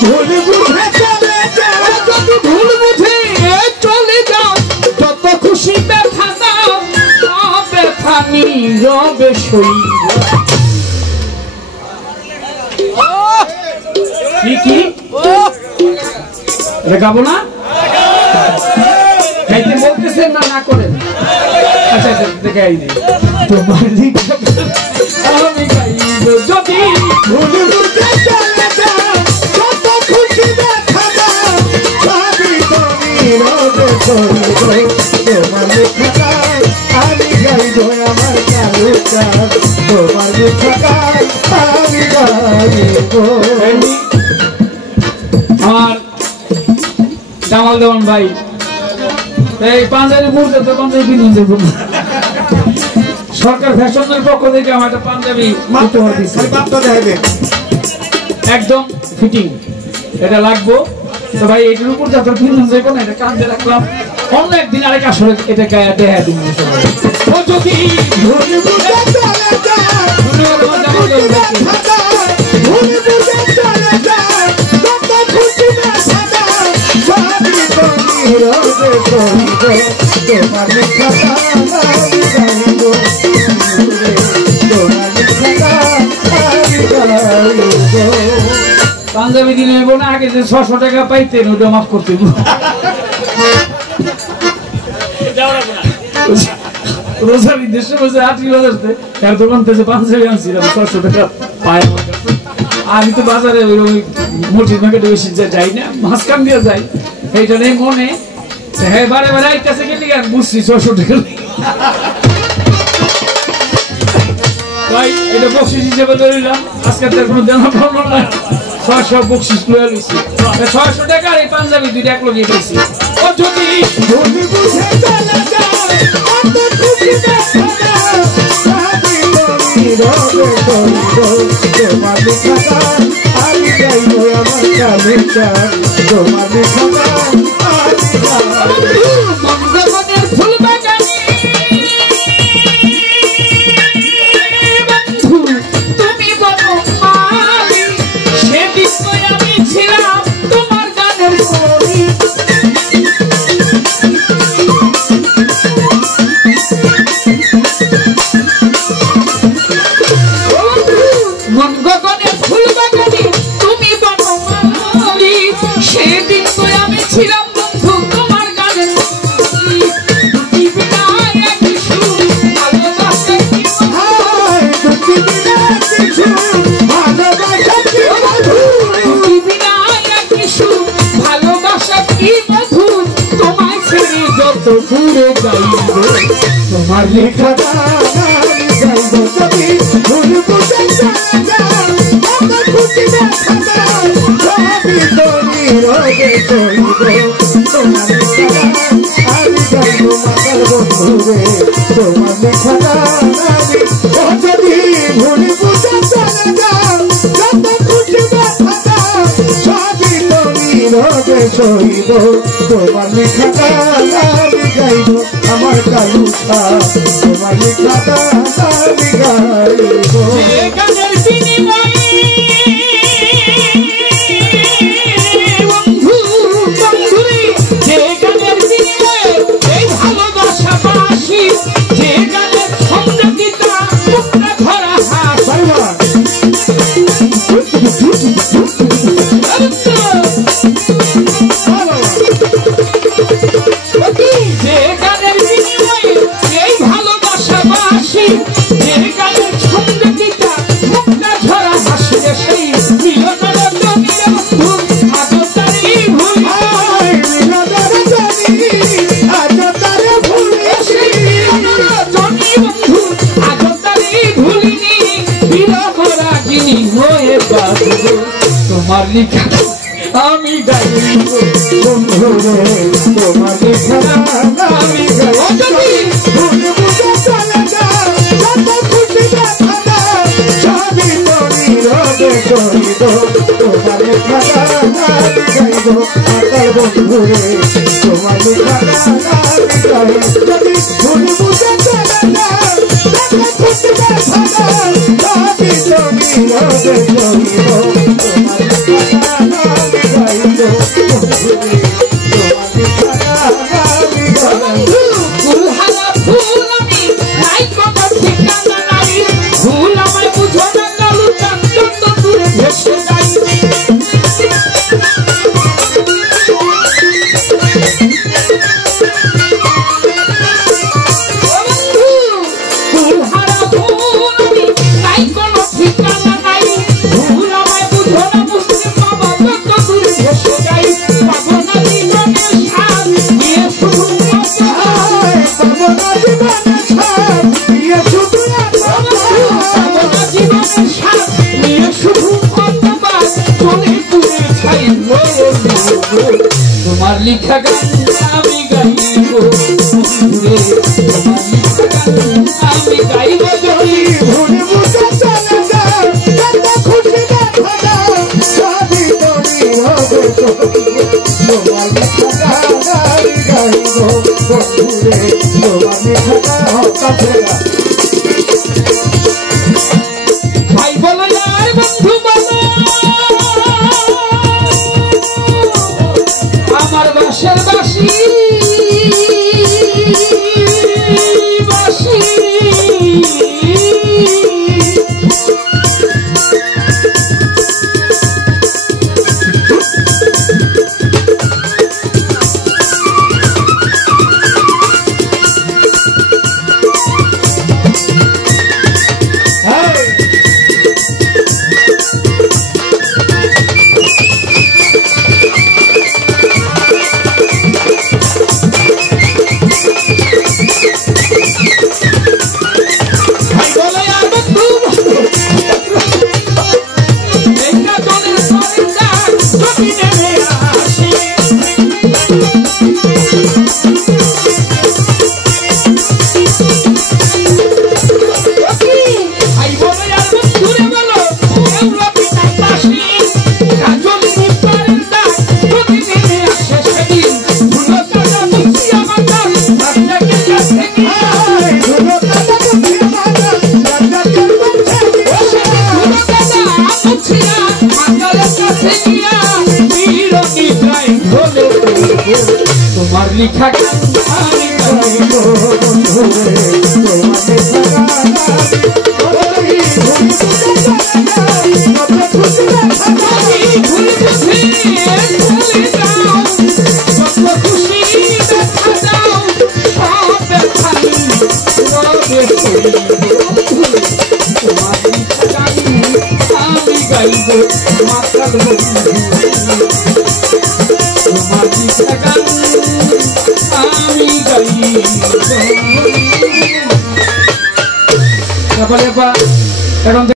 ভুল বুঝে চলে যাও, যদি ভুল বুঝে চলে যাও, যত খুশি ব্যথা দাও, ব্যথা নীরবে সইব। কি গাবো না? খাইতে বলতেছেন না না করেন? আচ্ছা আচ্ছা দেখাই দিই। তোমার আমি গাইব যদি ভুল বুঝে চলে যাও, যত খুশি দেখা দাও, সবই তো নীরবে সইব। তোমার লেখা গান আমি গাইব, আমার কালো গান তোমার লেখা গান আমি গাইব। আমার জামাল দেওয়ান ভাই এই পাঞ্জাবি পড়তে তো পাঞ্জাবি কিনে দেব। সরকার ফ্যাশনের পক্ষ থেকে আমার একটা পাঞ্জাবি উপহার দিচ্ছে, একদম ফিটিং, এটা লাগবো। তো ভাই এটার উপর যত কিনে যাবো না, এটা কাঁধে রাখলাম, অন্য একদিন আরেক আসলে এটা গায়ে দেয়া দিন। ও যদি ভুল বুঝে চলে যাও, ভুল বুঝে চলে যাও, যত খুশি দেখা দাও, সবই তো নীরবে সইব। তোমার লেখা গান আমি গাইব, তোমার লেখা গান আমি গাইব। পাঞ্জাবি দিনে নেবো না, আগে যে 600 টাকা পাইতেন ওটা মাফ করতে রোজার দেশে বসে 8,000 এর দোকান থেকে পাঞ্জাবি আনছিলাম 600 টাকা পায় আমার কাছে। আমি তো বাজারে ওই মসজিদ মার্কেটে বেশি যাই না, মাঝখান দিয়ে যাই, এইটা নেই মনে। হ্যাঁ বারে বারে আইতেছে গেলি আর বুঝছি 600 টাকা। ভাই এটা বকশিস হিসেবে ধরিলাম, আজকে তার কোনো দেনা পাবো না, 600 বকশিস লয়ে লইছি। 600 টাকা আর এই পাঞ্জাবি দুইটা এক লগে পেয়েছি। ও যদি ভুল বুঝে চলে যাও, যত খুশি দেখা দাও, সবই তো নীরবে সইব। তোমার লেখা গান আমি গাইব, আমার কালো গান তোমার লেখা গান আমি গাইব। মঙ্গলের ফুল বাগানে বন্ধু তুমি বনমালী, সেদিন আমি ছিলাম তোমার গানের কবি। মন গগনের ফুল বাগানে তুমি বনমালী, সেদিন আমি ছিলাম বন্ধু তোমার গানের কবি। দুটি বিনা একই সুর, ভালোবাসা কি হায় দুটি বিনা কিছু, ভালোবাসা কি মধুর। দুটি বিনা একই সুর, ভালোবাসা কি মধুর। তোমায় ছেড়ে যত দূরে যাইব, তোমার লেখা গান আমি গাইব, যদি ভুল বুঝে চলে যাও, যত খুশি দেখা দাও, সবই তো নীরবে সইব। তোমার লেখা গান আমি গাইব, মাতার বন্ধুরে তোমার লেখা গান আমি। ও যদি ভুল বুঝে চলে যাও, যত খুশি দেখা দাও, সবই তো নীরবে সইব। তোমার লেখা গান আমি গাইব, আমার কালো গান তোমার লেখা গান আমি গাইব। যে গানের বিনিময়ে বন্ধু বন্ধুরে, যে গানের বিনিময়ে এই ভালোবাসা বাসি, যে গানের সঙ্গীতা মুক্তা ধরা হাস, যে গানের বিনিময়ে এই ভালোবাসা বাসি, যে গানের সঙ্গীতা মুক্তা ধরা হাসি, সেই মিলনের জমির বন্ধু আদতারি ভুল। জমি বন্ধু আদতারি ভুলিনি, বিরহ রাগিনী হয়ে বাঁচব। তোমার লিখা আমি গাইব বন্ধুরে তোমার লেখা গান আমি গাইব, ভুল বুঝে চলে যাও, যত খুশি দেখা দাও, সবই তো নীরবে সইব। তোমার লেখা গান আমি গাইব, মাতার বন্ধুরে তোমার লেখা গান আমি গাইব, যদি ভুল বুঝে চলে যাও, যত খুশি দেখা দাও, সবই তো নীরবে সইব। তোমার লেখা গান ফুলহারা ফুল আমি নাই কত ঠিকানা নাই ফুল আমায় বুঝো না কালু কান্তন তো দূরে ভেসে যাই ফুলহারা ফুল আমি নাই কোনো ঠিকানা নাই ফুল আমায় বুঝো না মুসলিম বাবা কত দূরে ভেসে যাই পাবো না জীবনের স্বাদ নিয়ে শুধু তোমার লিখা গান আমি গাইব ঘুরে তোমার লিখা গান আমি গাইব যদি ভুলে বুঝে চলে যাও কত খুশি দেখা দাও সবই তোরই হবে তোমার লিখা গান গাইব ঘুরে তোমার লিখা গান কাছে ভাই বলো আর বন্ধু বলো আমার বাসার বাসি বাসি তোমার লিখা গান আমি গাইব ঘুরে তোমার লিখা গান কত খুশি দেখা দাও ভুল বুঝে চলে যাও কত খুশি দেখা যাও সব দেখাই রবে তোমার লিখা গান আমি গাইব মাতাল তোমার লিখা গান আমি গাইব এখন